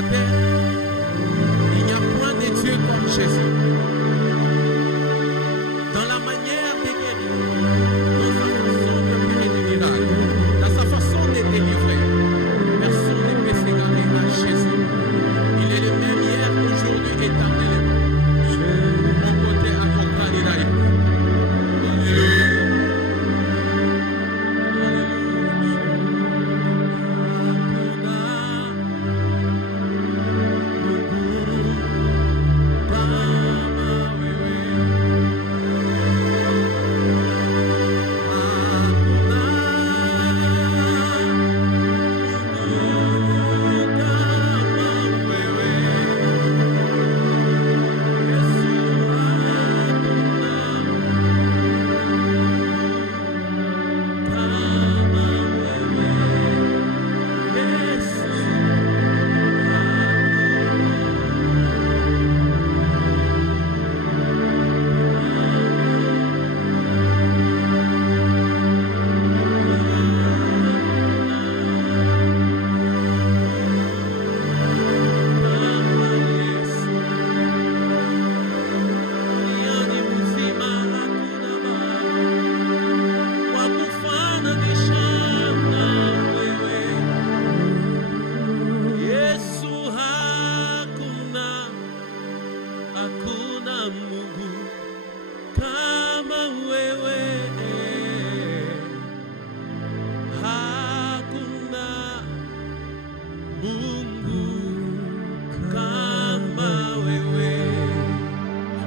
matin, il n'y a point de Dieu comme Jésus. Dans la manière de guérir, dans sa façon d'opérer des miracles, dans sa façon de délivrer, personne ne peut s'égarer à Jésus. Il est le même hier, aujourd'hui, éternellement. Mon côté à comprendre là.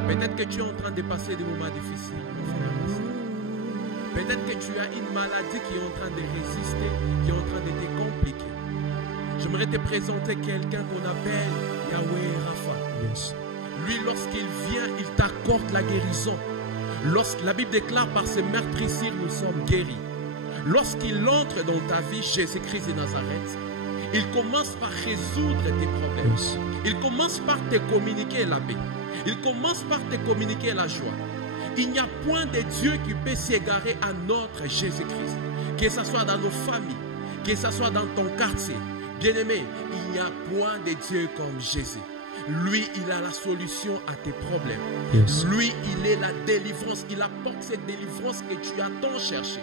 Peut-être que tu es en train de passer des moments difficiles, mon frère et ma soeur. Peut-être que tu as une maladie qui est en train de résister, qui est en train de te compliquer. J'aimerais te présenter quelqu'un qu'on appelle Yahweh Rapha. Yes. Lui, lorsqu'il vient, il t'accorde la guérison. La Bible déclare par ses meurtrissures, nous sommes guéris. Lorsqu'il entre dans ta vie, Jésus-Christ de Nazareth, il commence par résoudre tes problèmes. Yes. Il commence par te communiquer la paix. Il commence par te communiquer la joie. Il n'y a point de Dieu qui peut s'égarer à notre Jésus-Christ. Que ce soit dans nos familles, que ce soit dans ton quartier. Bien-aimé, il n'y a point de Dieu comme Jésus. Lui, il a la solution à tes problèmes. Yes. Lui, il est la délivrance. Il apporte cette délivrance que tu as tant cherché.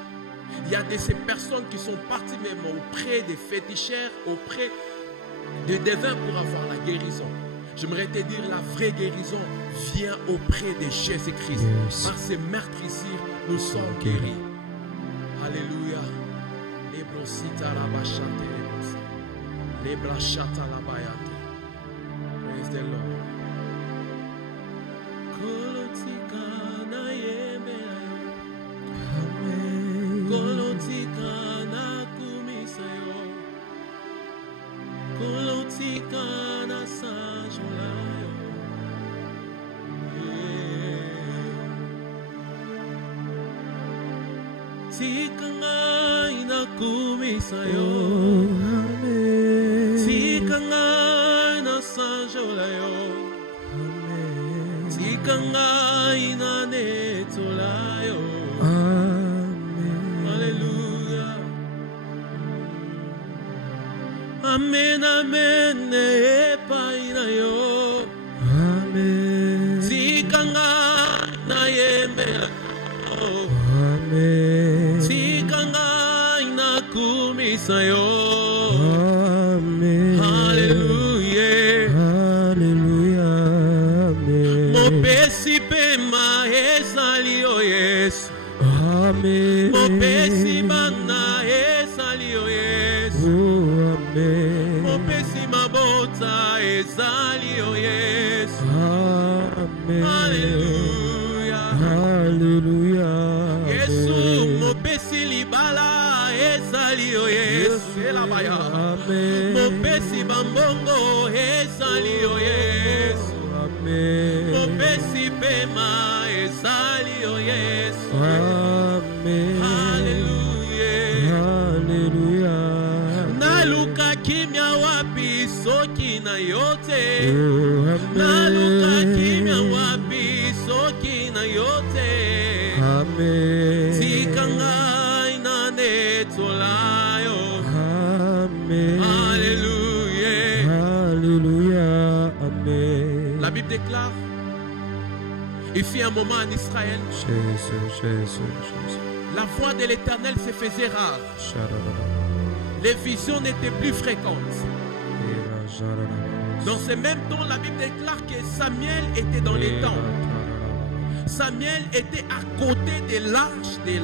Il y a de ces personnes qui sont parties même auprès des féticheurs, auprès des devins pour avoir la guérison. J'aimerais te dire, la vraie guérison vient auprès de Jésus-Christ. Yes. Par ses meurtrissures, nous sommes guéris. Alléluia. Les brosita la bachate, les brachata la bayate. Praise the Lord. Kolotika na yeme ayo. Kolotika na kumisayo. Kolotika na sanjolayo. Tika ngai na kumisayo. Tika ngai na sanjolayo. Tika ngai na netolayo. Hallelujah. Amen, amen, epai na yo. Amen. Tika ngai na yeme ayo. Amen. Tika ngai na kumisayo. Amen. Hallelujah. Hallelujah. Amen. Mopesi pema esali o Yesu. Amen. Mopesi bana esali o Yesu. Oh, amen. Mopesi mabota esali o Yesu. Amen. Hallelujah. Hallelujah. Yesu mopesi libala esali o Yesu. Elabaya. Amen. Mopesi bambongo esali o Yesu. Amen. Mopesi pema esali o Yesu. Amen. Hallelujah. Hallelujah. Naluka kimya wapi soki na yote. Oh, amen. Naluka kimya wapi soki na yote. Amen. Tika ngai na netolayo. Amen. Hallelujah. Hallelujah. La Bible déclare, il fit un moment en Israël, la voix de l'Éternel se faisait rare. Les visions n'étaient plus fréquentes. Dans ce même temps, la Bible déclare que Samuel était dans les temples. Samuel était à côté de l'arche de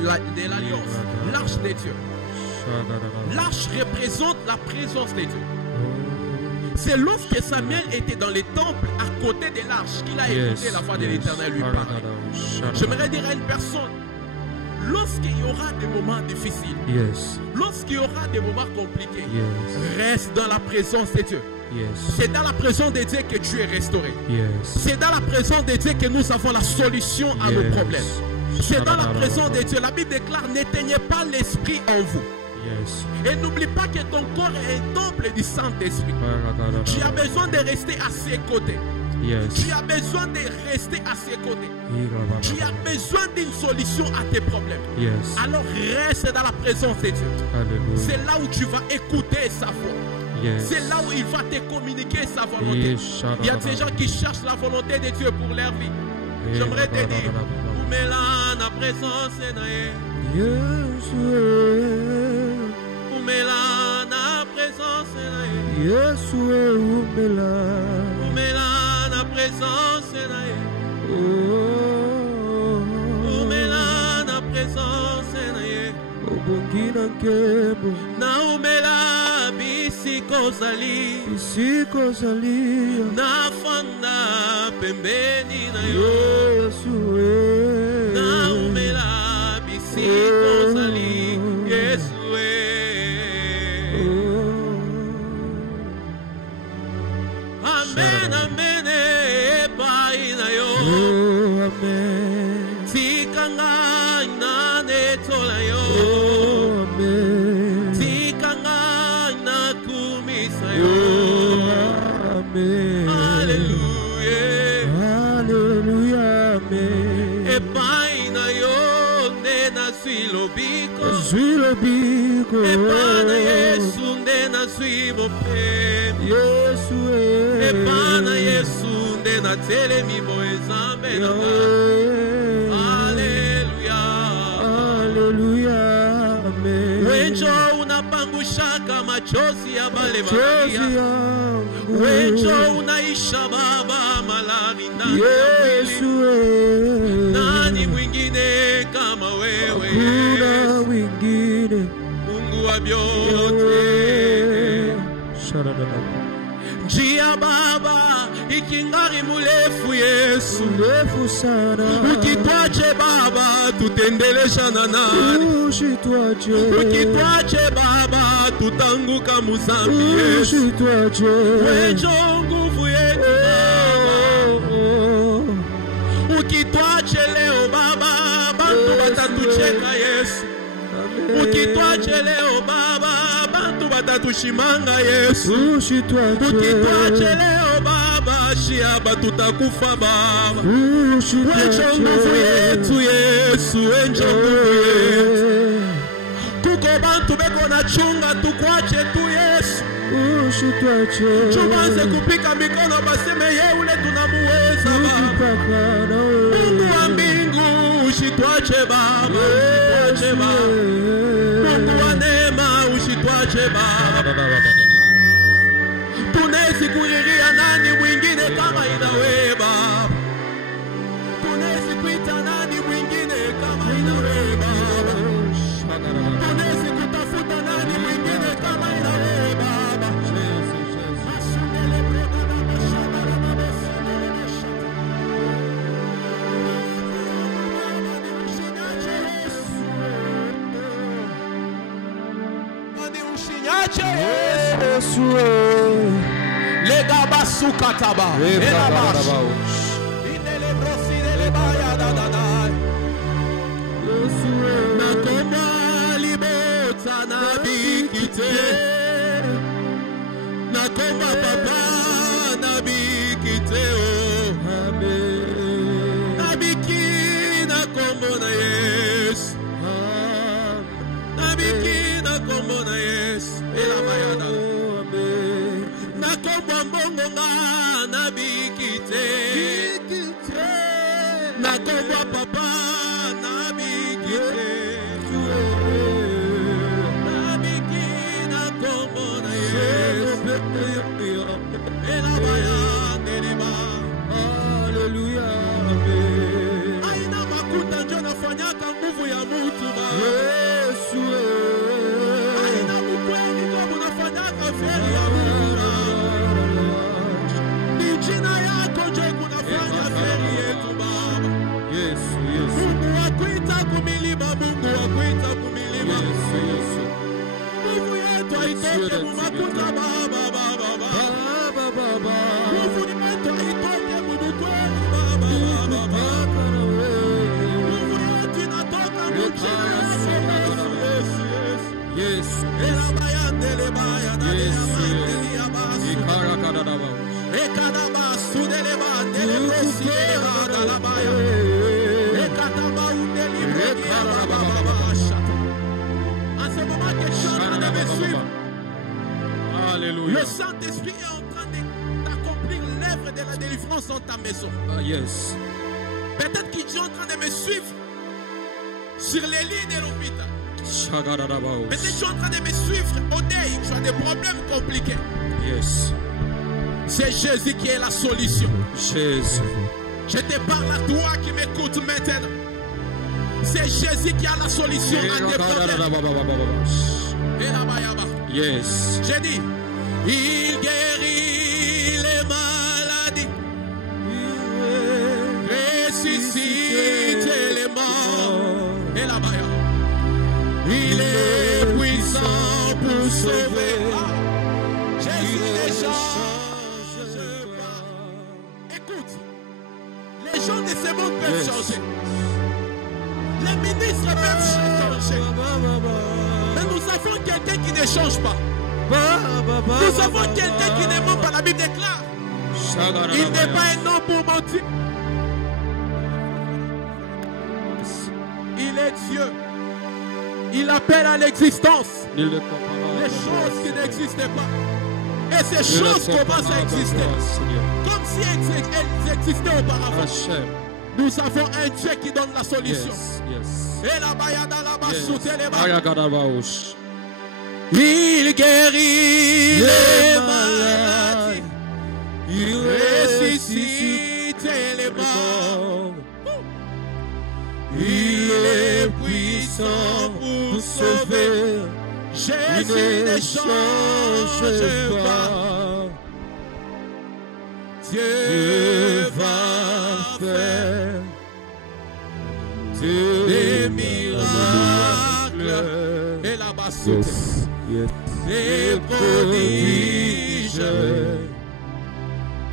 l'alliance, l'arche de Dieu. L'arche représente la présence de Dieu. C'est lorsque Samuel était dans les temples, à côté de l'arche, qu'il a écouté la voix de l'Éternel lui parler. J'aimerais dire à une personne, lorsqu'il y aura des moments difficiles, lorsqu'il y aura des moments compliqués, reste dans la présence de Dieu. C'est dans la présence de Dieu que tu es restauré. C'est dans la présence de Dieu que nous avons la solution à nos problèmes. C'est dans la présence de Dieu. La Bible déclare, n'éteignez pas l'esprit en vous. Et n'oublie pas que ton corps est un temple du Saint-Esprit. Tu as besoin de rester à ses côtés. Tu as besoin de rester à ses côtés. Tu as besoin d'une solution à tes problèmes. Alors reste dans la présence de Dieu. C'est là où tu vas écouter sa voix. C'est là où il va te communiquer sa volonté. Il y a des gens qui cherchent la volonté de Dieu pour leur vie. J'aimerais te dire, où met là la présence de Dieu. Où met là la présence de Dieu. Où met là la présence de Dieu. Où met là la présence de Dieu. Naumela bisikozali nafanda pembeni na yo naumela bisikozali Yesue amen amen epai na yo tikanga ina netola yo Epana Yesu ndena swibo pemi Epana Yesu ndena telemi boezambe Haleluya Haleluya Wenjo unapangushaka machozi ya bale Maria Wenjo unaisha baba malari ndani ya mwili Nani mwingine kama wewe Mungu wa vyote Njia baba ikingari murefu Yesu Murefu sana Ukitwache baba tutendeleshana nani Ukitwache baba tutanguka muzambi Yesu Wenjo nguvu yetu baba Ukitwache leo baba bantu batatucheka Yesu Ukitwache leo baba bantu batatushimanga Yesu Ukitwache leo baba shiaba tutakufa baba Wenjo nguvu yetu Yesu Wenjo nguvu yetu Kuko bantu beko na chunga tukwache tu Yesu Tumanze kupika mikono baseme yeule tunamuweza baba Mungu wa mbingu ushitwache baba Ushitwache baba Mungu wa neema ushitwache baba Tunezi kuiria nani mwingine kama inawe baba Tunezi kuita nani mwingine kama inawe baba Tunezi kutafuta nani mwingine kama inawe baba Yesu lega basuka taba ela bash inele brosi dele baya da da da Yesu na koma libota na bikite na koma papa na bikite oh amen na bikina komo na Yesu na bikina komo na Yesu ela baya da na kombo mbongo nga na bikite Le Saint-Esprit est en train d'accomplir l'œuvre de la délivrance dans ta maison. Yes. Peut-être qu'ils sont en train de me suivre sur les lits de l'hôpital. Peut-être qu'ils sont en train de me suivre au deuil. Tu as des problèmes compliqués. Yes. C'est Jésus qui est la solution. Jésus. Je te parle à toi qui m'écoutes maintenant. C'est Jésus qui a la solution à tes problèmes. Yes. J'ai dit, il guérit les maladies, ressuscite les morts. Et là-bas, il est puissant pour sauver. Jésus ne change pas. Écoute, les gens de ce monde peuvent changer. Les ministres peuvent changer. Mais nous avons quelqu'un qui ne change pas. Nous avons quelqu'un qui ne ment pas. La Bible déclare. Il n'est pas un homme pour mentir. Il est Dieu. Il appelle à l'existence les choses qui n'existaient pas. Et ces choses commencent à exister. Comme si elles existaient auparavant. Nous avons un Dieu qui donne la solution. Et la bayada là-bas sous les bas. Il guérit les maladies. Il ressuscite les morts. Il est puissant pour sauver. Jésus ne change pas. Dieu va faire des miracles. Et là-bas sous des prodiges.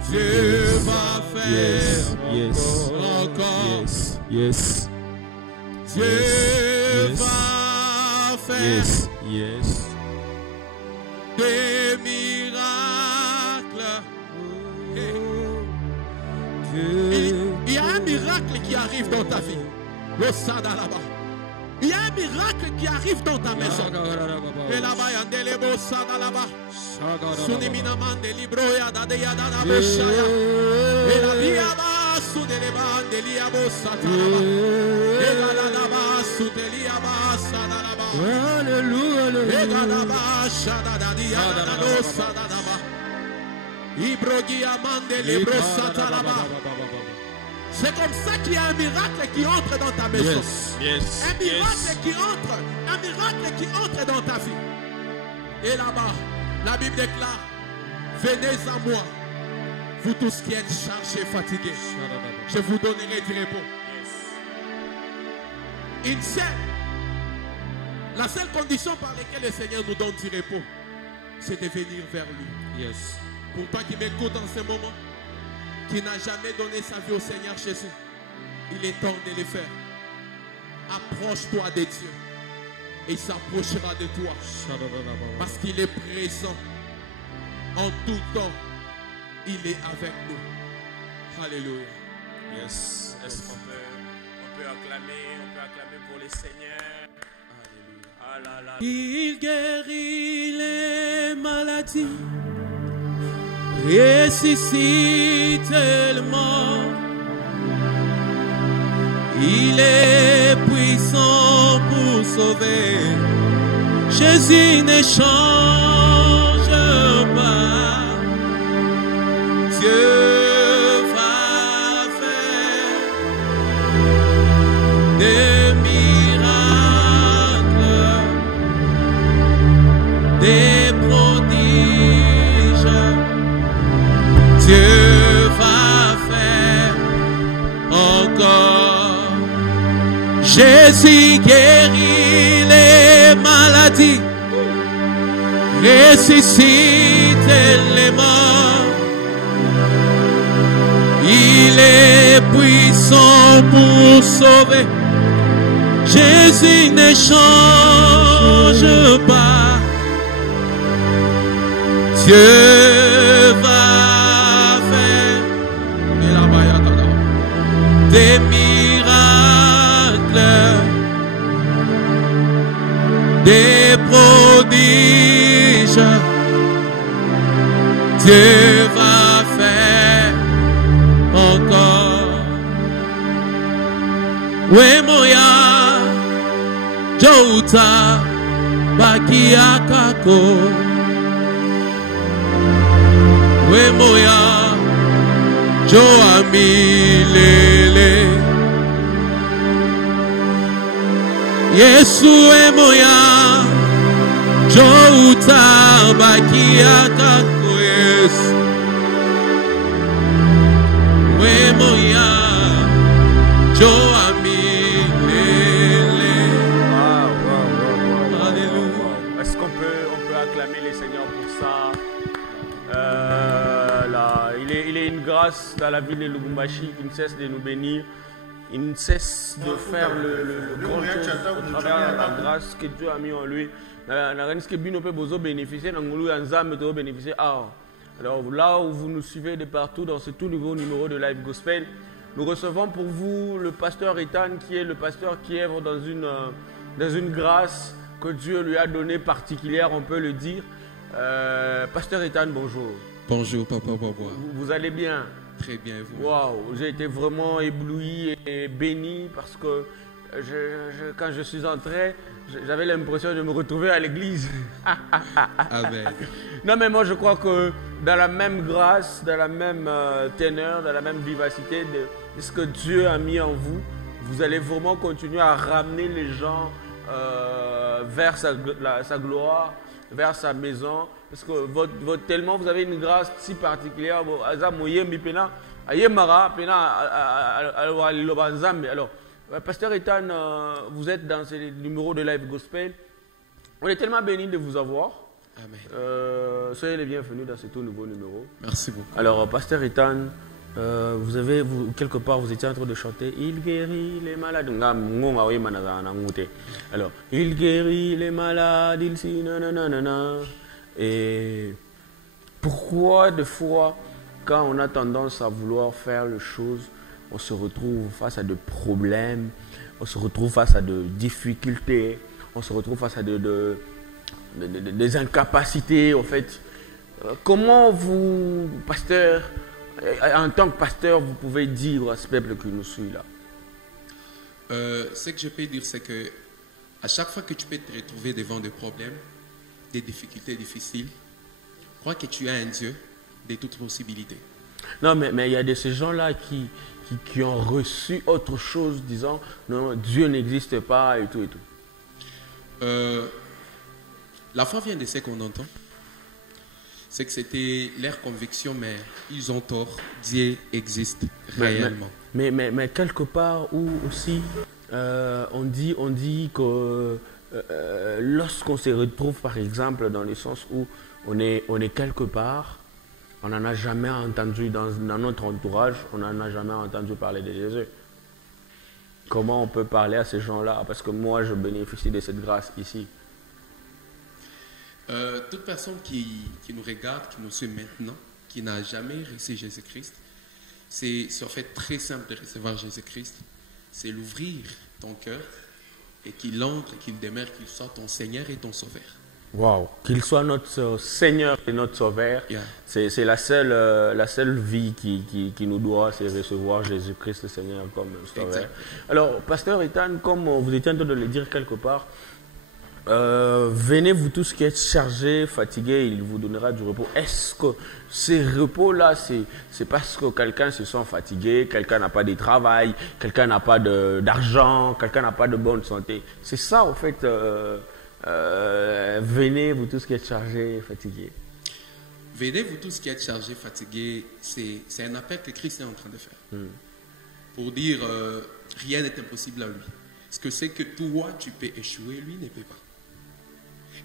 Dieu va faire encore. Dieu va faire des miracles. Il y a un miracle qui arrive dans ta vie. Le sada là-bas. Il y a un miracle qui arrive dans ta maison. Et là-bas, il y a des lebos sada là-bas. Sunimina de libro ya da de ya da da boshaya. Et la liaba sous de l'eba de liabo sata là-bas. Et la là-bas sous de liaba sada là-bas. Alléluia. Et la là-bas shada da di ya da do sada là-bas. Ibrogi amande libro sata là-bas. C'est comme ça qu'il y a un miracle qui entre dans ta maison. Un miracle qui entre dans ta vie. Et là-bas, la Bible déclare, venez à moi, vous tous qui êtes chargés et fatigués, je vous donnerai du repos. La seule condition par laquelle le Seigneur nous donne du repos, c'est de venir vers lui. Pour toi qui m'écoutes en ce moment, qui n'a jamais donné sa vie au Seigneur Jésus, il est temps de le faire. Approche-toi de Dieu et il s'approchera de toi parce qu'il est présent en tout temps. Il est avec nous. Alléluia. Yes. Est-ce qu'on peut acclamer pour le Seigneur? Alléluia. Il guérit les maladies, ressuscite le mort. Il est puissant pour sauver. Jésus ne change pas. Dieu va faire des miracles, des prodiges. Dieu va faire encore. Jésus guérit les maladies, ressuscite les morts. Il est puissant pour sauver. Jésus ne change pas. Dieu va faire des miracles, des prodiges. Dieu va faire encore. Oui, moya, Jouta, Bakiakako. Oui, moya, Joamilele. Yesu moya, Jouta, Bakiakako. Yes. Oui, moya, Joamilele. Alléluia. Est-ce qu'on peut acclamer les seigneurs pour ça? Il est une grâce dans la ville de Lubumbashi qui ne cesse de nous bénir. Il ne cesse de faire le grand chose à travers la grâce que Dieu a mis en lui. Alors là où vous nous suivez de partout dans ce tout nouveau numéro de Live Gospel, nous recevons pour vous le pasteur Ethan, qui est le pasteur qui œuvre dans une grâce que Dieu lui a donnée particulière, on peut le dire. Pasteur Ethan, bonjour. Bonjour, Papa Bobo. Vous allez bien? Très bien, et vous? Waouh, j'ai été vraiment ébloui et béni parce que quand je suis entré, j'avais l'impression de me retrouver à l'église. Amen. Non, mais moi je crois que dans la même grâce, dans la même teneur, dans la même vivacité de ce que Dieu a mis en vous, vous allez vraiment continuer à ramener les gens vers sa gloire, vers sa maison. Parce que tellement vous avez une grâce si particulière. Alors, Pasteur Ethan, vous êtes dans ce numéro de Live Gospel. On est tellement bénis de vous avoir. Amen. Soyez les bienvenus dans ce tout nouveau numéro. Merci beaucoup. Alors, Pasteur Ethan, quelque part, vous étiez en train de chanter « Il guérit les malades ». Alors, « Il guérit les malades, il si nanana ». Et pourquoi, des fois, quand on a tendance à vouloir faire les choses, on se retrouve face à des problèmes, on se retrouve face à des difficultés, on se retrouve face à des incapacités, en fait. Comment vous, pasteur, en tant que pasteur, vous pouvez dire à ce peuple qui nous suit là? Ce que je peux dire, c'est que à chaque fois que tu peux te retrouver devant des problèmes, des difficultés difficiles, crois que tu as un Dieu de toutes possibilités. Non, mais il y a de ces gens-là qui ont reçu autre chose, disant non, Dieu n'existe pas et tout et tout. La foi vient de ce qu'on entend. C'est que c'était leur conviction, mais ils ont tort. Dieu existe réellement. Mais quelque part où aussi on dit que lorsqu'on se retrouve par exemple dans le sens où on est quelque part, on n'en a jamais entendu dans notre entourage, on n'en a jamais entendu parler de Jésus. Comment on peut parler à ces gens-là? Parce que moi je bénéficie de cette grâce ici. Toute personne qui nous regarde, qui nous suit maintenant, qui n'a jamais reçu Jésus-Christ, c'est en fait très simple de recevoir Jésus-Christ. C'est l'ouvrir ton cœur et qu'il entre, qu'il demeure, qu'il soit ton Seigneur et ton Sauveur. Wow. Qu'il soit notre Seigneur et notre Sauveur. Yeah. C'est la seule vie qui nous doit, c'est recevoir Jésus-Christ le Seigneur comme Sauveur. Exact. Alors, Pasteur Ethan, comme vous étiez en train de le dire quelque part, venez vous tous qui êtes chargés, fatigués, il vous donnera du repos. Est-ce que ces repos-là, c'est parce que quelqu'un se sent fatigué, quelqu'un n'a pas de travail, quelqu'un n'a pas d'argent, quelqu'un n'a pas de bonne santé? C'est ça, en fait, venez vous tous qui êtes chargés, fatigués. Venez vous tous qui êtes chargés, fatigués, c'est un appel que Christ est en train de faire. Pour dire, rien n'est impossible à lui. Ce que c'est que toi, tu peux échouer, lui ne peut pas.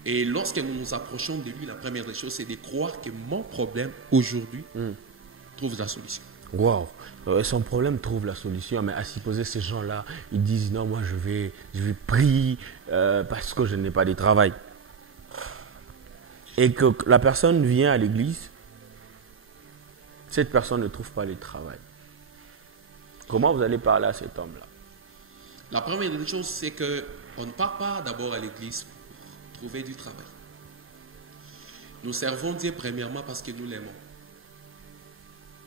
Et lorsque nous nous approchons de lui, la première des choses, c'est de croire que mon problème aujourd'hui trouve la solution. Waouh, son problème trouve la solution, mais à supposer ces gens-là, ils disent non, moi je vais prier parce que je n'ai pas de travail. Et que la personne vient à l'église, cette personne ne trouve pas de travail. Comment vous allez parler à cet homme-là? La première des choses, c'est qu'on ne part pas d'abord à l'église pour trouver du travail. Nous servons Dieu premièrement parce que nous l'aimons.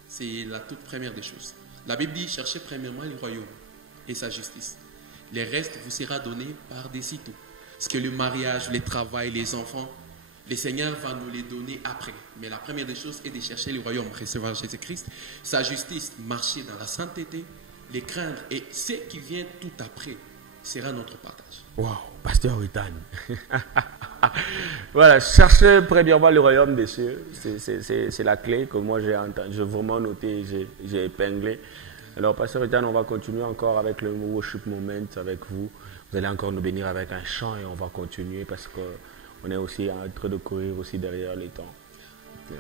C'est la toute première des choses. La Bible dit, cherchez premièrement le royaume et sa justice. Le reste vous sera donné par-dessus tout. Parce que le mariage, le travail, les enfants, le Seigneur va nous les donner après. Mais la première des choses est de chercher le royaume, recevoir Jésus-Christ, sa justice, marcher dans la sainteté, les craindre. Et ce qui vient tout après sera notre partage. Waouh, Pasteur Ritan. Voilà, chercher premièrement le royaume des cieux. C'est la clé que moi j'ai vraiment noté, j'ai épinglé. Alors, Pasteur Ritan, on va continuer encore avec le worship moment avec vous. Vous allez encore nous bénir avec un chant et on va continuer parce qu'on est aussi en train de courir aussi derrière les temps.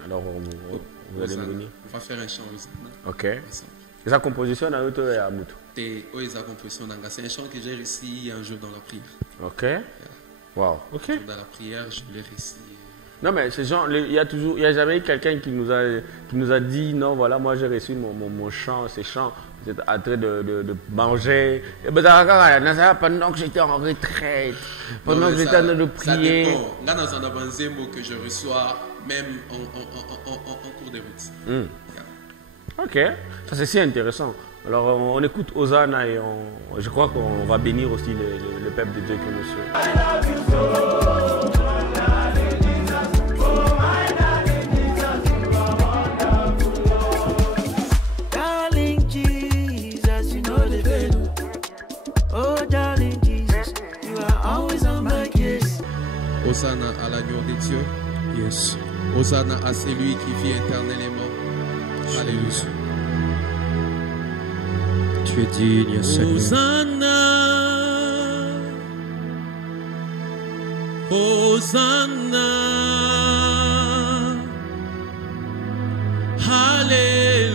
Alors, vous allez nous bénir. On va faire un chant aussi. Ok. Et sa composition dans notre Amutu. C'est un chant que j'ai réussi un jour dans la prière. Ok. Wow. Ok. Dans la prière, je l'ai réussi. Non, mais ces gens, il y a jamais eu quelqu'un qui nous a dit non, voilà, moi j'ai reçu mon chant, ces chants, vous êtes en train de manger. Et pendant que j'étais en retraite, pendant que j'étais en train de prier. Ça dépend. Là, dans un avancé mot que je reçois, même en cours de route. Yeah. Ok, ça c'est si intéressant. Alors on écoute Hosanna et je crois qu'on va bénir aussi le peuple de Dieu que nous sommes. Darling Jesus, you know the venom. Oh darling Jesus, you are always on my case. Hosanna à l'agneau de Dieu. Yes. Hosanna à celui qui vit éternellement. Alléluia. Tu es digne, Seigneur. Hosanna, Hosanna, Alléluia.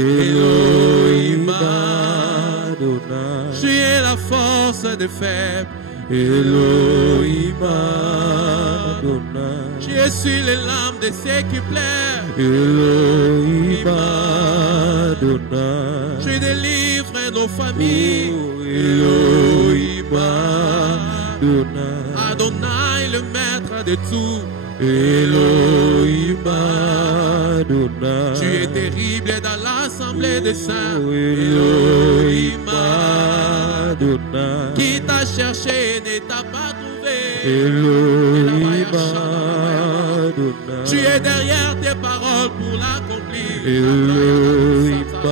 Elohim Adonai. force des faibles. Elohim Adonai. Tu essuies les larmes de ceux qui pleurent. Elohim Adonai. Tu délivres nos familles. Elohim Adonai. Adonai, le maître de tout. Elohim Adonai. Tu es terrible dans l'assemblée des saints. Elohim Adonai. Qui t'a cherché et ne t'a pas trouvé. Elohim Adonai. Tu es derrière tes paroles pour l'accomplir. Elohim Adonai.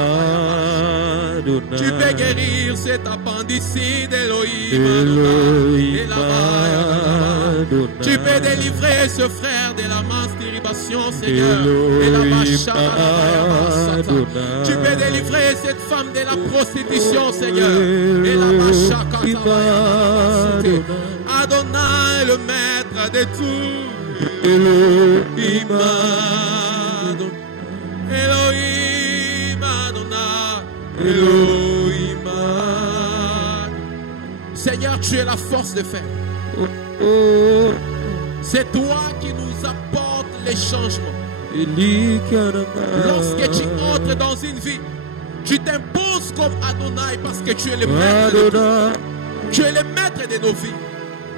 Tu peux guérir cette appendicite, Elohim Elohim Adonai. Tu peux délivrer ce frère de la masturbation, Seigneur. Et la tu peux délivrer cette femme de la prostitution, Seigneur. Et la Adonai, le maître de tout. Elohim Elohim Adonai. Elohim Adonai. Seigneur, tu es la force de fer. C'est toi qui nous apportes les changements. Lorsque tu entres dans une vie, tu t'imposes comme Adonai parce que tu es le maître de tout. Tu es le maître de nos vies.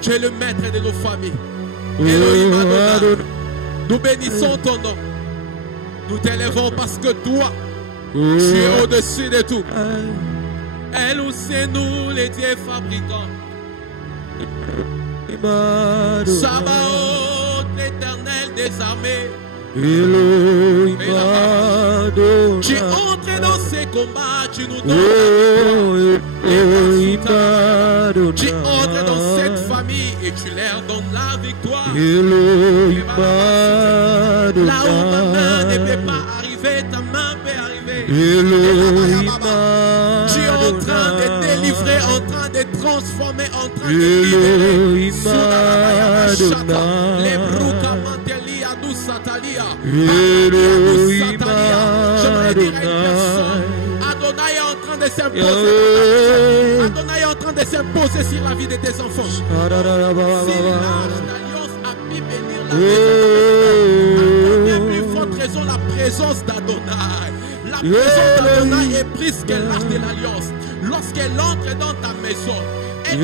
Tu es le maître de nos familles. Elohim Adonai. Nous bénissons ton nom. Nous t'élèvons parce que toi, tu es au-dessus de tout. Elle ou c'est nous les dieux fabricants. Sabaoth, l'éternel des armées. Tu entres dans ces combats, tu nous donnes tu entres dans cette famille et tu leur donnes la victoire. Là où ma main ne peut pas arriver, ta main peut arriver. Tu es en train de délivrer, en train de transformer, en train de libérer. Les Brukamanteli Adou Satalia. J'aimerais dire à une personne, Adonai est en train de s'imposer. Adonai est en train de s'imposer sur la vie de tes enfants. Si l'arche d'alliance a pu bénir la vie, à plus forte raison la présence d'Adonai. La présence d'Adonai est prise que l'arche de l'alliance. Lorsqu'elle entre dans ta maison, elle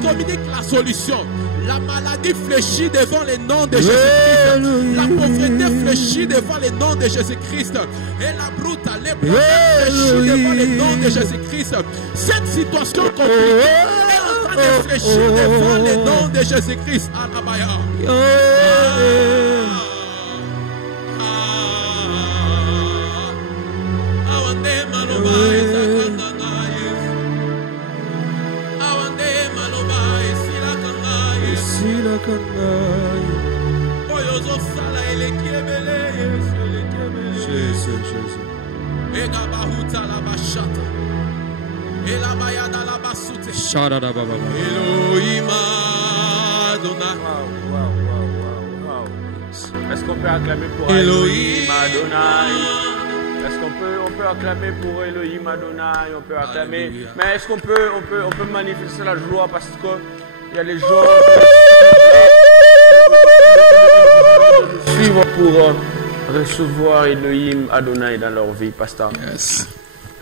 communique la solution. La maladie fléchit devant le nom de Jésus-Christ. La pauvreté fléchit devant le nom de Jésus-Christ. Et la brutalité fléchit devant le nom de Jésus-Christ. Cette situation compliquée est en train de fléchir devant le nom de Jésus-Christ. Alabaya. Jésus, Jésus. Elohim Adonai. Est-ce qu'on peut acclamer pour Elohim Adonai? Est-ce qu'on peut acclamer pour Elohim Adonai? On peut acclamer. Alléluia. Mais est-ce qu'on peut manifester la joie parce qu'il y a les gens qui suivent pour recevoir Elohim Adonai dans leur vie, pasteur? Yes.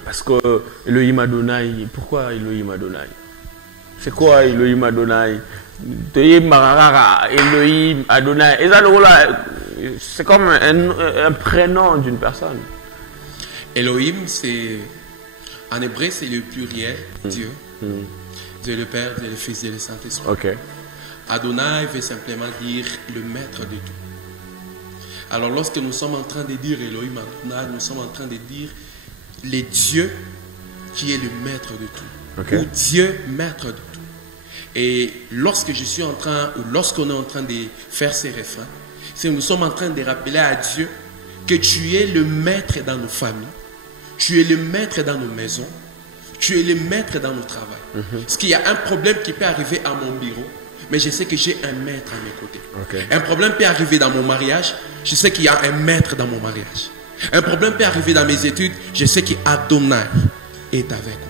Parce que Elohim Adonai, pourquoi Elohim Adonai? C'est quoi Elohim Adonai? Elohim Adonai. C'est comme un prénom d'une personne. Elohim, c'est en hébreu, c'est le pluriel, Dieu. Dieu le Père, Dieu le Fils, Dieu le Saint-Esprit. Ok. Adonai veut simplement dire le maître de tout. Alors lorsque nous sommes en train de dire Elohim Adonai, nous sommes en train de dire le Dieu qui est le maître de tout. Okay. Ou Dieu maître de tout. Et lorsque je suis en train, ou lorsqu'on est en train de faire ces refrains, c'est que nous sommes en train de rappeler à Dieu que tu es le maître dans nos familles, tu es le maître dans nos maisons, tu es le maître dans nos travaux. Parce qu'il y a un problème qui peut arriver à mon bureau, mais je sais que j'ai un maître à mes côtés. Okay. Un problème peut arriver dans mon mariage, je sais qu'il y a un maître dans mon mariage. Un problème peut arriver dans mes études, je sais qu'Adonai est avec moi.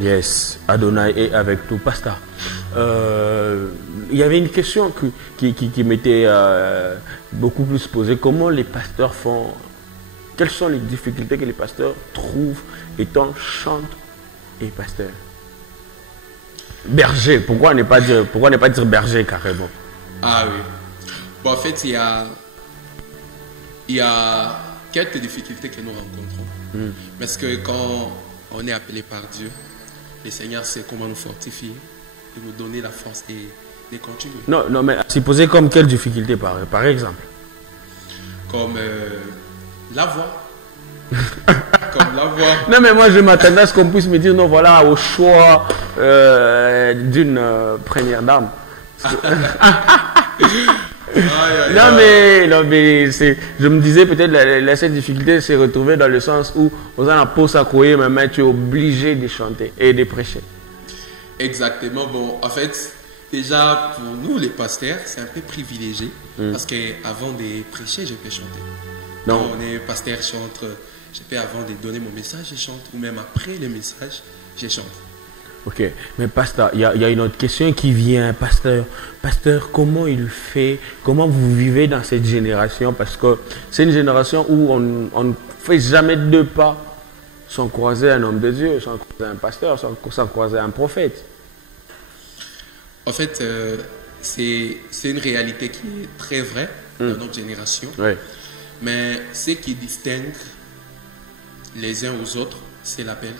Yes, Adonai est avec tout. Pasteur, il y avait une question qui m'était beaucoup plus posée. Comment les pasteurs font? Quelles sont les difficultés que les pasteurs trouvent étant chantres et pasteurs? Berger, pourquoi ne pas dire berger carrément? Ah oui. Bon, en fait, il y a quelques difficultés que nous rencontrons. Parce que quand on est appelé par Dieu, le Seigneur sait comment nous fortifier et nous donner la force de continuer. Non, mais supposez comme quelle difficulté par exemple? Comme la voix. Comme la voix. Non, mais moi je m'attendais à ce qu'on puisse me dire non, voilà, au choix d'une première dame. Non mais je me disais peut-être cette difficulté s'est retrouvée dans le sens où on a pause à courir, mais tu es obligé de chanter et de prêcher. Exactement. Bon, en fait, déjà pour nous les pasteurs, c'est un peu privilégié parce qu'avant de prêcher, je peux chanter. Non. Quand on est pasteur chantre, je peux avant de donner mon message, je chante, ou même après le message, je chante. Ok, mais pasteur, il y a une autre question qui vient, pasteur. Pasteur, comment il fait, comment vous vivez dans cette génération? Parce que c'est une génération où on ne fait jamais deux pas sans croiser un homme de Dieu, sans croiser un pasteur, sans croiser un prophète. En fait, c'est une réalité qui est très vraie dans notre génération. Oui. Mais ce qui distingue les uns aux autres, c'est l'appel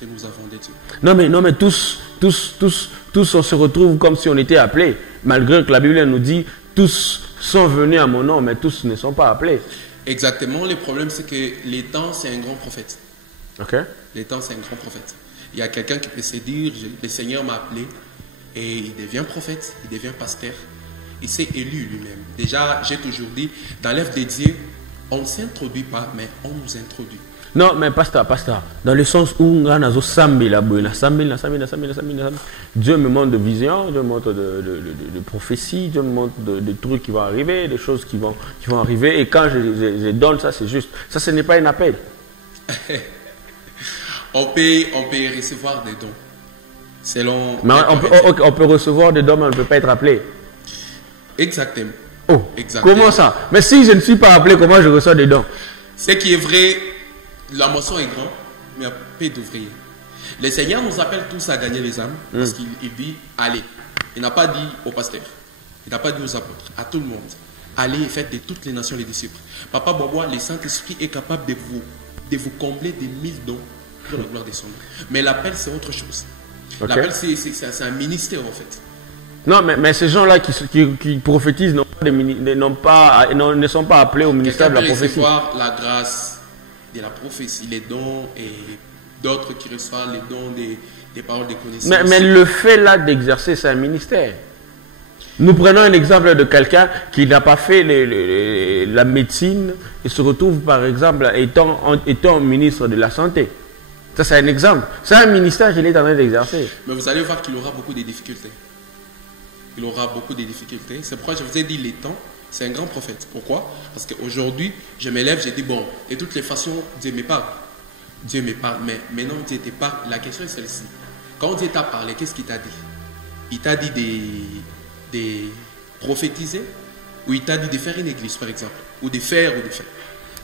que nous avons de Dieu. Non mais tous on se retrouve comme si on était appelés. Malgré que la Bible nous dit tous sont venus à mon nom, mais tous ne sont pas appelés. Exactement. Le problème, c'est que les temps, c'est un grand prophète. Ok. Les temps, c'est un grand prophète. Il y a quelqu'un qui peut se dire, le Seigneur m'a appelé, et il devient prophète, il devient pasteur. Il s'est élu lui-même. Déjà, j'ai toujours dit, dans l'œuvre de Dieu, on ne s'introduit pas, mais on nous introduit. Non, mais pasteur, dans le sens où Dieu me montre de vision, Dieu me montre de prophétie, Dieu me montre de trucs qui vont arriver, des choses qui vont arriver, et quand je donne ça, c'est juste. Ça, ce n'est pas un appel. on peut recevoir des dons. Selon. Mais on peut recevoir des dons, mais on ne peut pas être appelé. Exactement. Oh, exactement. Comment ça? Mais si je ne suis pas appelé, comment je reçois des dons? Ce qui est vrai, la moisson est grande, mais il y a peu d'ouvriers. Le Seigneur nous appelle tous à gagner les âmes, parce qu'il dit allez. Il n'a pas dit aux pasteurs, il n'a pas dit aux apôtres, à tout le monde. Allez et faites de toutes les nations les disciples. Papa Bobois, le Saint-Esprit est capable de vous combler des 1000 dons pour la gloire de son nom. Mais l'appel, c'est autre chose. Okay. L'appel, c'est un ministère en fait. Non, mais ces gens-là qui prophétisent ne sont pas appelés au ministère de la prophétie. Recevoir la grâce de la prophétie, les dons, et d'autres qui reçoivent les dons des paroles de connaissance. Mais le fait là d'exercer, c'est un ministère. Nous prenons un exemple de quelqu'un qui n'a pas fait la médecine et se retrouve par exemple étant ministre de la santé. Ça, c'est un exemple. C'est un ministère qu'il est en train d'exercer. Mais vous allez voir qu'il aura beaucoup de difficultés. Il aura beaucoup de difficultés. C'est pourquoi je vous ai dit les temps, c'est un grand prophète. Pourquoi? Parce qu'aujourd'hui, je me lève, je dis bon, de toutes les façons, Dieu me parle. Dieu me parle, mais maintenant Dieu te parle. La question est celle-ci. Quand Dieu t'a parlé, qu'est-ce qu'il t'a dit? Il t'a dit de prophétiser, ou il t'a dit de faire une église, par exemple, ou de faire.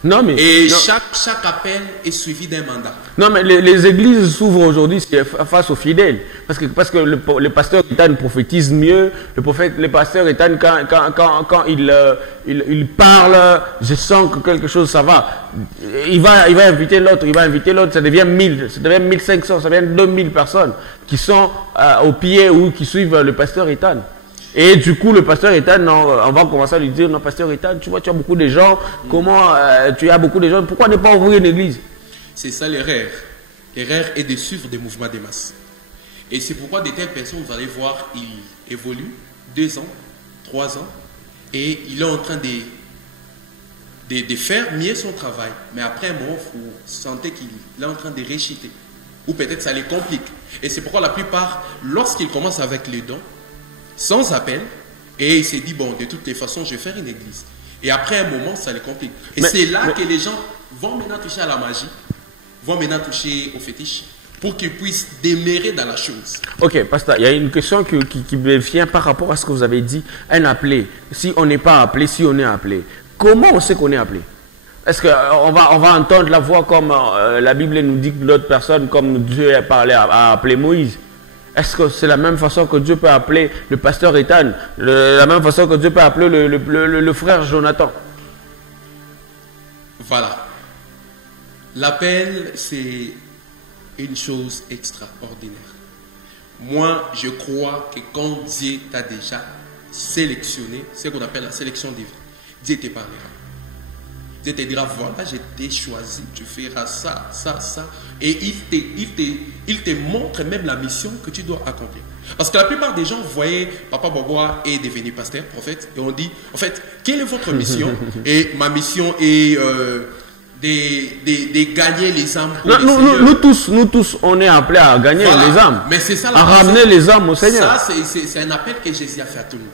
Non, mais, et non. Chaque appel est suivi d'un mandat. Non, mais les églises s'ouvrent aujourd'hui face aux fidèles. Parce que le pasteur Ethan prophétise mieux. Le pasteur Ethan, quand il parle, je sens que quelque chose, ça va. Il va inviter l'autre, ça devient 1000, ça devient 1500, ça devient 2000 personnes qui sont au pied ou qui suivent le pasteur Ethan. Et du coup, le pasteur Ethan, on va commencer à lui dire, non, pasteur Ethan, tu vois, tu as beaucoup de gens, comment tu as beaucoup de gens, pourquoi ne pas ouvrir une église? C'est ça l'erreur. L'erreur est de suivre des mouvements de masse. Et c'est pourquoi de telles personnes, vous allez voir, ils évoluent 2 ans, 3 ans, et il est en train de faire mieux son travail. Mais après un moment, vous sentez qu'il est en train de réchiter. Ou peut-être ça les complique. Et c'est pourquoi la plupart, lorsqu'ils commencent avec les dons, sans appel, et il s'est dit, bon, de toutes les façons, je vais faire une église. Et après un moment, ça les complique. Et c'est là que les gens vont maintenant toucher à la magie, vont maintenant toucher au fétiche, pour qu'il puisse demeurer dans la chose. Ok, pasteur, il y a une question qui me vient par rapport à ce que vous avez dit. Un appelé, si on n'est pas appelé, si on est appelé, comment on sait qu'on est appelé? Est-ce qu'on va entendre la voix comme la Bible nous dit que l'autre personne, comme Dieu a parlé, a appelé Moïse? Est-ce que c'est la même façon que Dieu peut appeler le pasteur Ethan, la même façon que Dieu peut appeler le frère Jonathan? Voilà. L'appel, c'est une chose extraordinaire. Moi, je crois que quand Dieu t'a déjà sélectionné, c'est ce qu'on appelle la sélection divine, Dieu te parlera. Dieu te dira, voilà, je t'ai choisi, tu feras ça, ça, ça. Et il te montre même la mission que tu dois accomplir. Parce que la plupart des gens voyaient Papa Bobois est devenu pasteur, prophète, et on dit, en fait, quelle est votre mission? Et ma mission est de gagner les âmes pour nous tous, on est appelés à gagner les âmes. Mais c'est ça, à ramener les âmes au Seigneur. Ça, c'est un appel que Jésus a fait à tout le monde.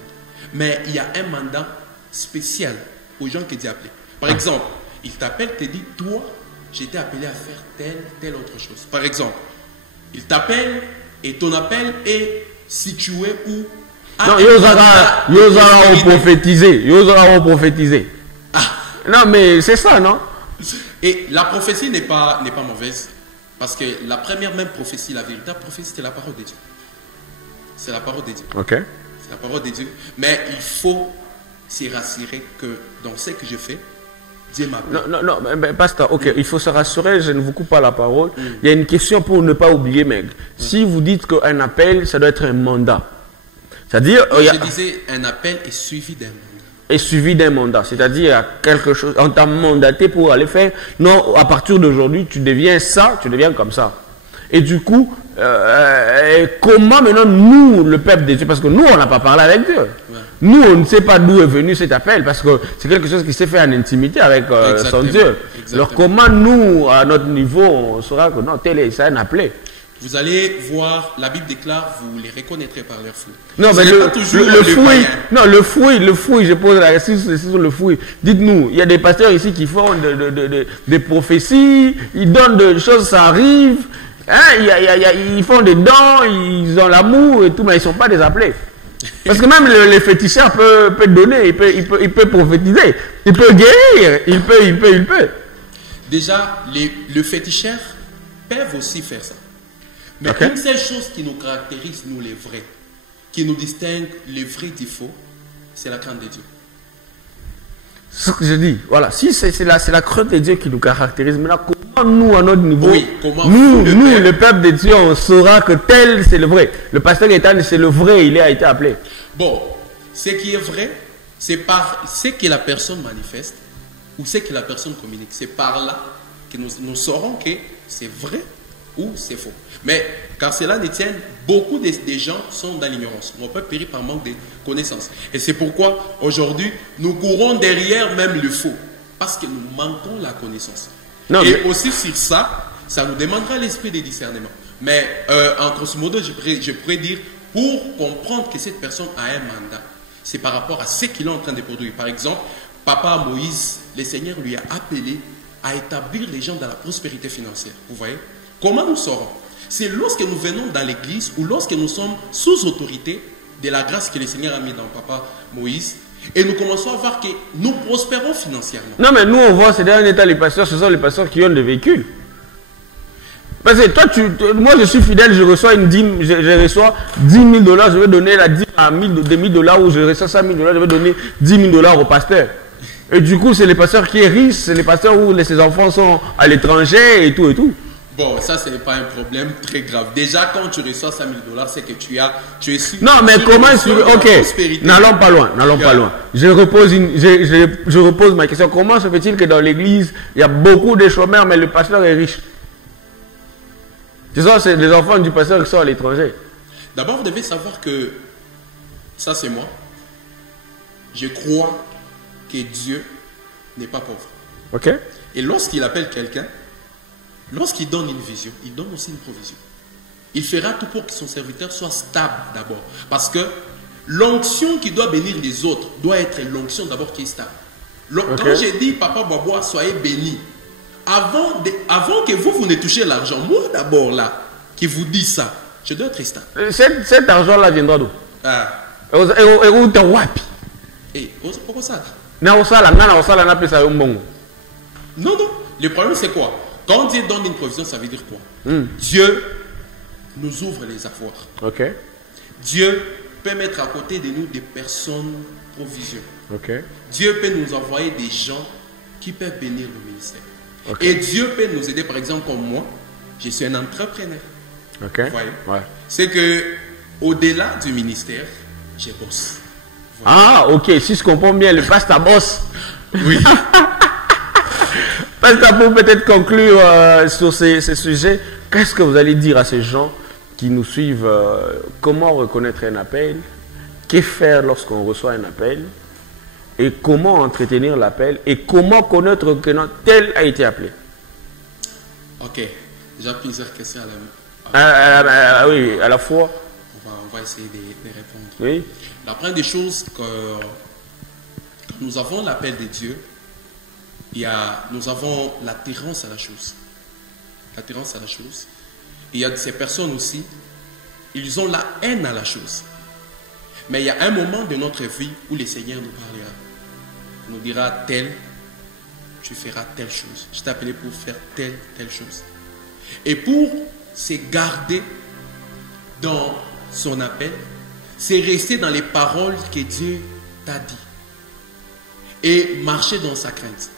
Mais il y a un mandat spécial aux gens qui Dieu a appelé. Par exemple, il t'appelle, te dit, toi, j'ai été appelé à faire telle autre chose. Par exemple, il t'appelle et ton appel est situé où? Non, ils ont prophétisé. Non, mais c'est ça, non? Et la prophétie n'est pas mauvaise. Parce que la première même prophétie, la véritable prophétie, c'est la parole de Dieu. C'est la parole de Dieu. Ok. C'est la parole de Dieu. Mais il faut se rassurer que dans ce que je fais, Dieu m'appelle. Non, mais pasteur, ok, il faut se rassurer, je ne vous coupe pas la parole. Il y a une question pour ne pas oublier, mec. Si vous dites qu'un appel, ça doit être un mandat. C'est-à-dire... Je disais, un appel est suivi d'un mandat. Est suivi d'un mandat. C'est-à-dire, il y a quelque chose, on t'a mandaté pour aller faire. Non, à partir d'aujourd'hui, tu deviens ça, tu deviens comme ça. Et du coup, comment maintenant nous, le peuple de Dieu, parce que nous, on n'a pas parlé avec Dieu. Ouais. Nous, on ne sait pas d'où est venu cet appel, parce que c'est quelque chose qui s'est fait en intimité avec son Dieu. Alors comment nous, à notre niveau, on saura que non, tel est un appelé? Vous allez voir, la Bible déclare, vous les reconnaîtrez par leur fruit. Non, mais le fruit, je pose la question sur le fruit. Dites-nous, il y a des pasteurs ici qui font des prophéties, ils donnent des choses, ça arrive, hein, ils font des dons, ils ont l'amour et tout, mais ils ne sont pas des appelés. Parce que même les féticheurs peut donner, il peut prophétiser, il peut guérir, il peut. Déjà, le féticheur peuvent aussi faire ça. Mais une seule chose qui nous caractérise, nous les vrais, qui nous distingue les vrais du faux, c'est la crainte de Dieu. C'est ce que je dis. Voilà. Si c'est la crainte de Dieu qui nous caractérise, maintenant, comment nous, à notre niveau, nous, le peuple de Dieu, on saura que tel, c'est le vrai. Le pasteur Ethan, c'est le vrai, il a été appelé. Bon, ce qui est vrai, c'est par ce que la personne manifeste ou ce que la personne communique. C'est par là que nous saurons que c'est vrai ou c'est faux. Mais car cela ne tienne, beaucoup des gens sont dans l'ignorance. On peut périr par manque de connaissances. Et c'est pourquoi aujourd'hui, nous courons derrière même le faux. Parce que nous manquons la connaissance. Aussi sur ça, ça nous demandera l'esprit de discernement. Mais en grosso modo, je pourrais dire, pour comprendre que cette personne a un mandat, c'est par rapport à ce qu'il est en train de produire. Par exemple, Papa Moïse, le Seigneur lui a appelé à établir les gens dans la prospérité financière. Vous voyez? Comment nous saurons? C'est lorsque nous venons dans l'église ou lorsque nous sommes sous autorité de la grâce que le Seigneur a mis dans Papa Moïse et nous commençons à voir que nous prospérons financièrement. Non, mais nous on voit, c'est dans un état les pasteurs, ce sont les pasteurs qui ont des véhicules. Parce que toi, moi je suis fidèle, je reçois une dîme, je reçois 10 000 $, je vais donner la dîme à 1 000 $, ou je reçois 5 000 $, je vais donner 10 000 $ au pasteur. Et du coup, c'est les pasteurs qui sont riches, c'est les pasteurs où ses enfants sont à l'étranger et tout et tout. Bon, ça, ce n'est pas un problème très grave. Déjà, quand tu reçois 5 000 $, c'est que tu es sûr. Non, mais comment est-ce que... Ok, n'allons pas loin, Je repose ma question. Comment se fait-il que dans l'église, il y a beaucoup de chômeurs, mais le pasteur est riche? C'est les enfants du pasteur qui sont à l'étranger. D'abord, vous devez savoir que ça, c'est moi. Je crois que Dieu n'est pas pauvre. Ok. Et lorsqu'il appelle quelqu'un, lorsqu'il donne une vision, il donne aussi une provision. Il fera tout pour que son serviteur soit stable d'abord. Parce que l'onction qui doit bénir les autres doit être l'onction d'abord qui est stable. Quand j'ai dit, Papa Bobois, soyez bénis, avant que vous ne touchiez l'argent, moi d'abord là, qui vous dit ça, je dois être stable. Cet argent-là viendra d'où? Ah. Et où t'es wapi? Et pourquoi ça? Na osala, na osala na pesa yo mbongo. Non, non. Le problème, c'est quoi? Quand Dieu donne une provision, ça veut dire quoi? Dieu nous ouvre les avoirs. Ok. Dieu peut mettre à côté de nous des personnes provision. Ok. Dieu peut nous envoyer des gens qui peuvent bénir le ministère. Ok. Et Dieu peut nous aider, par exemple, comme moi, je suis un entrepreneur. Ok. Vous voyez? Ouais. C'est que, au-delà du ministère, je bosse. Ah, ok. Si je comprends bien, le pasteur bosse. Oui. Pasteur, pour peut-être conclure sur ces sujets, qu'est-ce que vous allez dire à ces gens qui nous suivent? Comment reconnaître un appel? Que faire lorsqu'on reçoit un appel? Et comment entretenir l'appel? Et comment connaître que tel a été appelé? Ok. Déjà plusieurs questions à la oui, à la fois. On va essayer de répondre. Oui. La première des choses que quand nous avons l'appel de Dieu, nous avons l'attirance à la chose. L'attirance à la chose. Il y a ces personnes aussi, ils ont la haine à la chose. Mais il y a un moment de notre vie où le Seigneur nous parlera. Il nous dira tel, tu feras telle chose. Je t'ai appelé pour faire telle chose. Et pour se garder dans son appel, c'est rester dans les paroles que Dieu t'a dit. Et marcher dans sa crainte.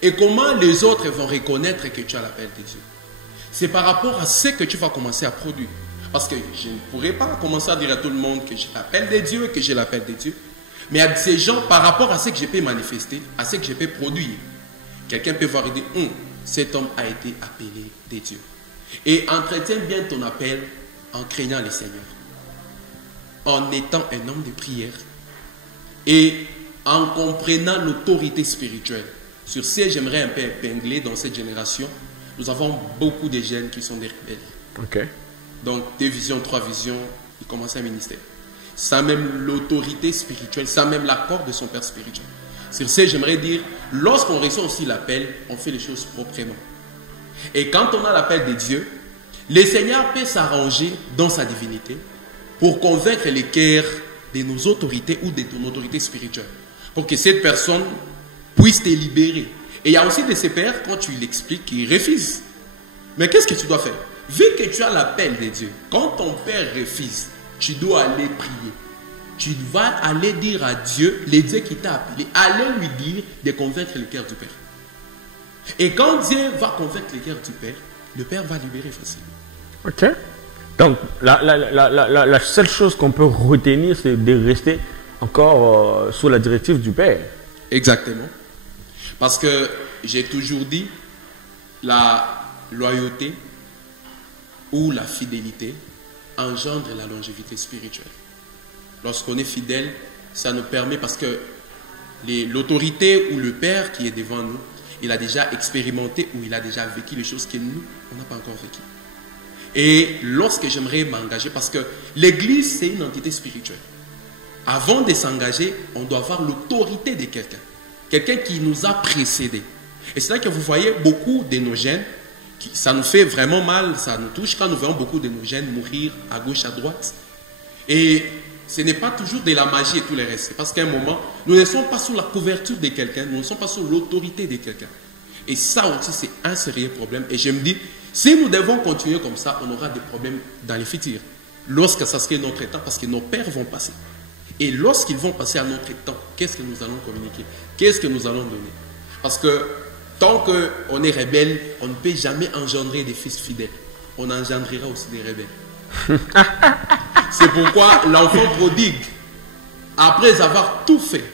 Et comment les autres vont reconnaître que tu as l'appel de Dieu? C'est par rapport à ce que tu vas commencer à produire. Parce que je ne pourrais pas commencer à dire à tout le monde que j'ai l'appel de Dieu, que j'ai l'appel de Dieu. Mais à ces gens, par rapport à ce que je peux manifester, à ce que je peux produire, quelqu'un peut voir et dire, cet homme a été appelé de Dieu. Et entretiens bien ton appel en craignant le Seigneur. En étant un homme de prière. Et en comprenant l'autorité spirituelle. Sur ce, j'aimerais un peu épingler dans cette génération. Nous avons beaucoup de jeunes qui sont des rebelles. Ok. Donc, 2 visions, 3 visions, ils commencent un ministère. Sans même l'autorité spirituelle, sans même l'accord de son père spirituel. Sur ce, j'aimerais dire, lorsqu'on reçoit aussi l'appel, on fait les choses proprement. Et quand on a l'appel de Dieu, le Seigneur peut s'arranger dans sa divinité pour convaincre les cœurs de nos autorités ou de ton autorité spirituelle. Pour que cette personne puisse te libérer. Et il y a aussi de ces pères, quand tu l'expliques, qui refusent. Mais qu'est-ce que tu dois faire? Vu que tu as l'appel de Dieu, quand ton père refuse, tu dois aller prier. Tu vas aller dire à Dieu, le Dieu qui t'a appelé, allez lui dire de convaincre le cœur du Père. Et quand Dieu va convaincre le cœur du Père, le Père va libérer facilement. Ok. Donc, la seule chose qu'on peut retenir, c'est de rester encore sous la directive du Père. Exactement. Parce que j'ai toujours dit, la loyauté ou la fidélité engendre la longévité spirituelle. Lorsqu'on est fidèle, ça nous permet, parce que l'autorité ou le Père qui est devant nous, il a déjà expérimenté ou il a déjà vécu les choses que nous, on n'a pas encore vécues. Et lorsque j'aimerais m'engager, parce que l'Église, c'est une entité spirituelle. Avant de s'engager, on doit avoir l'autorité de quelqu'un. Quelqu'un qui nous a précédés. Et c'est là que vous voyez beaucoup de nos jeunes, ça nous fait vraiment mal, ça nous touche quand nous voyons beaucoup de nos jeunes mourir à gauche, à droite. Et ce n'est pas toujours de la magie et tout le reste. C'est parce qu'à un moment, nous ne sommes pas sous la couverture de quelqu'un, nous ne sommes pas sous l'autorité de quelqu'un. Et ça aussi, c'est un sérieux problème. Et je me dis, si nous devons continuer comme ça, on aura des problèmes dans les futurs. Lorsque ça serait notre temps, parce que nos pères vont passer. Et lorsqu'ils vont passer à notre temps, qu'est-ce que nous allons communiquer? Qu'est-ce que nous allons donner? Parce que tant qu'on est rebelle, on ne peut jamais engendrer des fils fidèles. On engendrera aussi des rebelles. C'est pourquoi l'enfant prodigue, après avoir tout fait,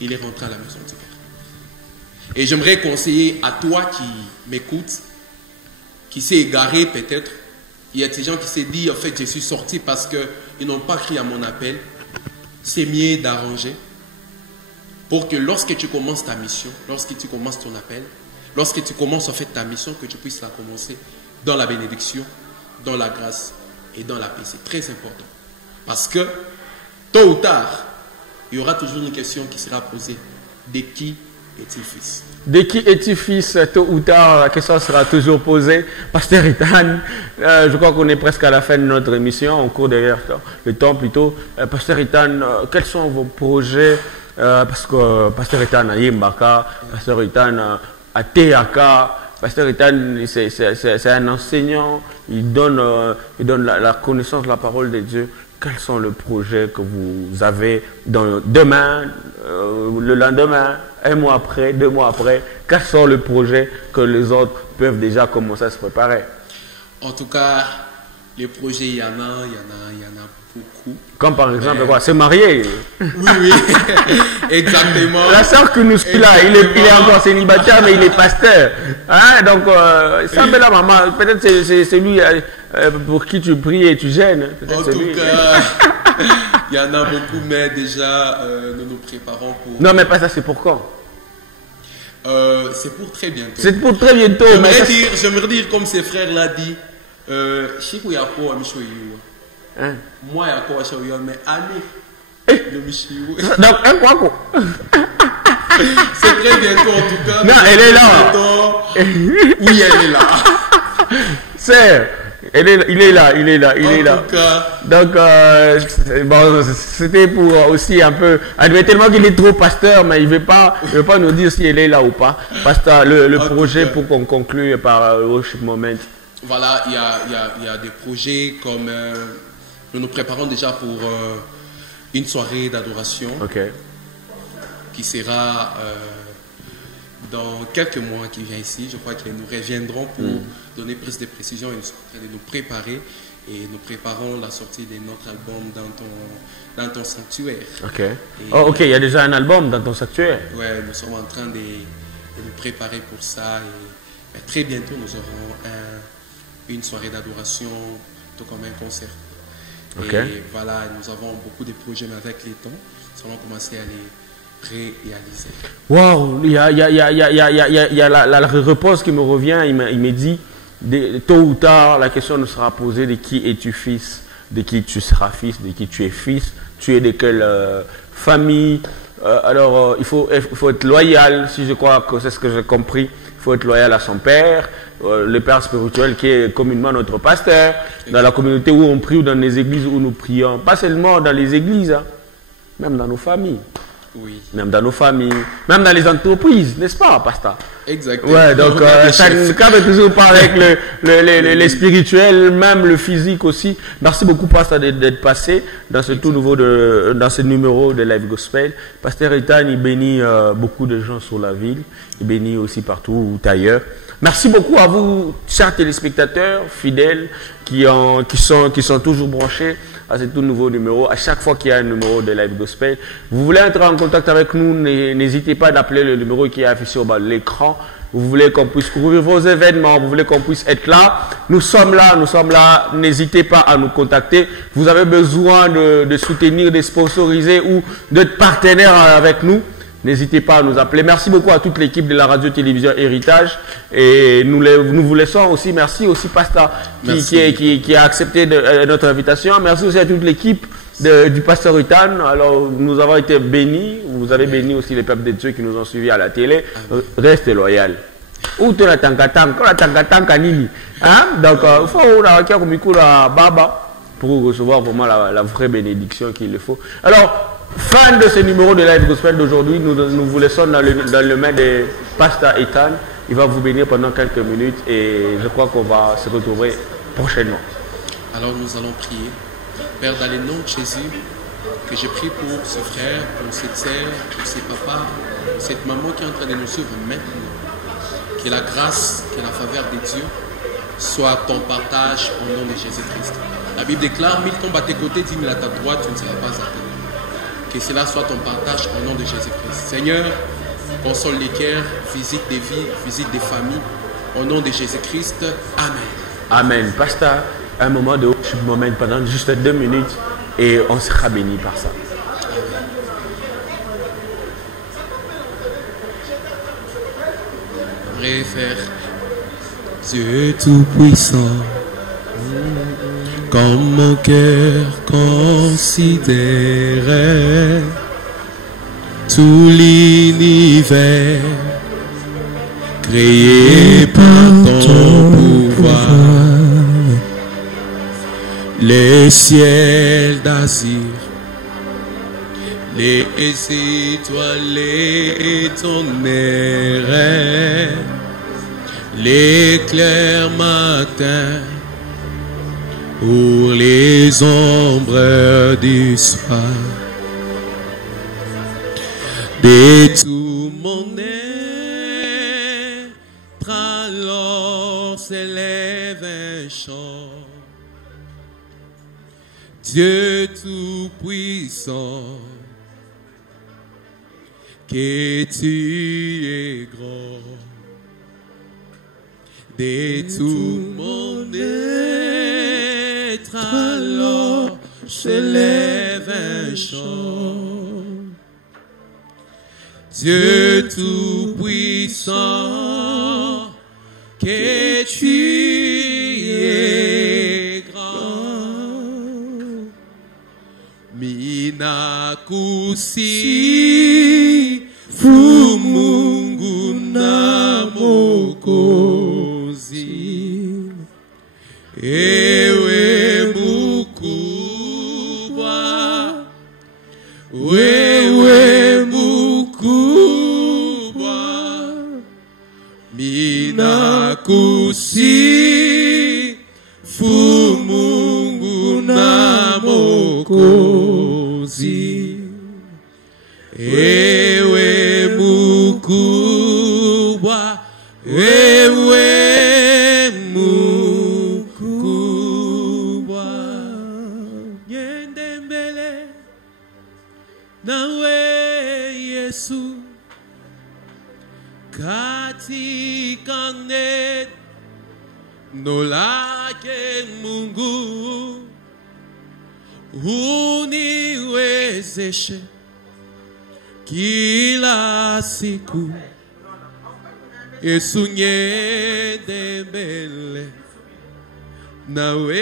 il est rentré à la maison du Père. Et j'aimerais conseiller à toi qui m'écoutes, qui s'est égaré peut-être. Il y a des gens qui s'est dit, en fait, je suis sorti parce qu'ils n'ont pas crié à mon appel. C'est mieux d'arranger pour que lorsque tu commences ta mission, lorsque tu commences ton appel, lorsque tu commences en fait ta mission, que tu puisses la commencer dans la bénédiction, dans la grâce et dans la paix. C'est très important. Parce que, tôt ou tard, il y aura toujours une question qui sera posée. De qui es-tu fils? De qui es-tu fils? Tôt ou tard, la question sera toujours posée. Pasteur Ethan, je crois qu'on est presque à la fin de notre émission, en cours derrière le temps plutôt. Pasteur Ethan, quels sont vos projets? Parce que Pasteur Ethan a Yembaka, Pasteur Ethan a Teaka, Pasteur Ethan, c'est un enseignant, il donne la connaissance de la parole de Dieu. Quels sont les projets que vous avez demain, le lendemain, un mois après, 2 mois après? Quels sont les projets que les autres peuvent déjà commencer à se préparer? En tout cas, les projets, il y en a beaucoup. Comme par exemple, quoi, se marier. Oui, exactement. La sœur que nous suit là, il est encore célibataire, mais il est pasteur. Hein? Donc, ça, mais la maman, peut-être c'est lui pour qui tu pries et tu gênes. En tout cas, il y en a beaucoup, mais déjà, nous nous préparons pour... Non, mais pas ça, c'est pour quand? C'est pour très bientôt. C'est pour très bientôt. J'aimerais dire, comme ses frères l'ont dit, Chico Yako Amishoyu. Moi, Yako Amishoyu, mais année de Mishiou. Donc, un quoi? C'est très bientôt en tout cas. Non, elle est là. Oui, elle est là. C'est... il est là. En tout cas. Donc, bon, c'était pour aussi un peu... Admettez tellement qu'il est trop pasteur, mais il ne veut pas nous dire si elle est là ou pas. Pasteur, le projet pour qu'on conclue par le worship moment. Voilà, il y a des projets comme... nous nous préparons déjà pour une soirée d'adoration. Ok. Qui sera... dans quelques mois qui vient ici, je crois que nous reviendront pour donner plus de précisions et nous sommes en train de nous préparer et nous préparons la sortie de notre album dans ton sanctuaire. Ok. Ok, il y a déjà un album dans ton sanctuaire. Oui, nous sommes en train de nous préparer pour ça et très bientôt nous aurons une soirée d'adoration, tout comme un concert. Okay. Et voilà, nous avons beaucoup de projets, mais avec les temps, nous allons commencer à les réaliser. Wow, il y a la réponse qui me revient. Il me dit, tôt ou tard, la question nous sera posée de qui es-tu fils, de qui tu seras fils, de qui tu es fils, tu es de quelle famille. Alors, il faut être loyal, si je crois que c'est ce que j'ai compris. Il faut être loyal à son père, le père spirituel qui est communément notre pasteur, dans la communauté où on prie ou dans les églises où nous prions. Pas seulement dans les églises, hein, même dans nos familles. Oui. Même dans nos familles, même dans les entreprises, n'est-ce pas, pasteur? Exactement. Ouais, donc ça ne cadre toujours pas avec les spirituels, même le physique aussi. Merci beaucoup, pasteur, d'être passé dans ce tout nouveau, dans ce numéro de Live Gospel. Pasteur Ethan, il bénit beaucoup de gens sur la ville. Il bénit aussi partout ou ailleurs. Merci beaucoup à vous, chers téléspectateurs fidèles qui sont toujours branchés à ce tout nouveau numéro. À chaque fois qu'il y a un numéro de Live Gospel, vous voulez entrer en contact avec nous, n'hésitez pas d'appeler le numéro qui est affiché au bas de l'écran. Vous voulez qu'on puisse couvrir vos événements, vous voulez qu'on puisse être là. Nous sommes là. N'hésitez pas à nous contacter. Vous avez besoin de soutenir, de sponsoriser ou d'être partenaire avec nous. N'hésitez pas à nous appeler. Merci beaucoup à toute l'équipe de la radio-télévision Héritage. Et nous vous laissons aussi. Merci aussi, Pasteur, qui a accepté notre invitation. Merci aussi à toute l'équipe du Pasteur Ethan. Alors, nous avons été bénis. Vous avez béni aussi les peuples de Dieu qui nous ont suivis à la télé. Restez loyal. Ou tu la tanka nini. Donc, il faut pour recevoir vraiment la vraie bénédiction qu'il faut. Alors, fin de ce numéro de Live Gospel d'aujourd'hui, nous vous laissons dans le main de Pasteur Ethan. Il va vous bénir pendant quelques minutes et je crois qu'on va se retrouver prochainement. Alors nous allons prier. Père, dans le nom de Jésus, que je prie pour ce frère, pour cette sœur, pour ces papas, pour cette maman qui est en train de nous suivre maintenant. Que la grâce, que la faveur de Dieu soit ton partage au nom de Jésus-Christ. La Bible déclare, 1000 tombent à tes côtés, 10 000 à ta droite, tu ne seras pas atteint. Que cela soit ton partage au nom de Jésus-Christ. Seigneur, console les cœurs, visite des vies, visite des familles. Au nom de Jésus-Christ. Amen. Amen. Pasteur, un moment de worship moment pendant juste 2 minutes et on sera béni par ça. Vrai frère, Dieu Tout-Puissant, comme mon cœur considérait tout l'univers créé par ton pouvoir, les ciels d'azur, les étoiles et ton air, l'éclair matin pour les ombres du soir. De tout mon être alors s'élève un chant. Dieu tout-puissant, que tu es grand. De tout mon être alors s'élève un chant. Dieu tout-puissant, que tu es grand. Minakusi fumungu na mokozi, ewe mukubwa, wewe mukubwa, minakusi fumungu na mokozi, ewe mukubwa, wewe mukubwa. Yende mbele nawe Yesu, katika neno lake Mungu, uniwezeshe kila siku. Yesu, nyende mbele nawe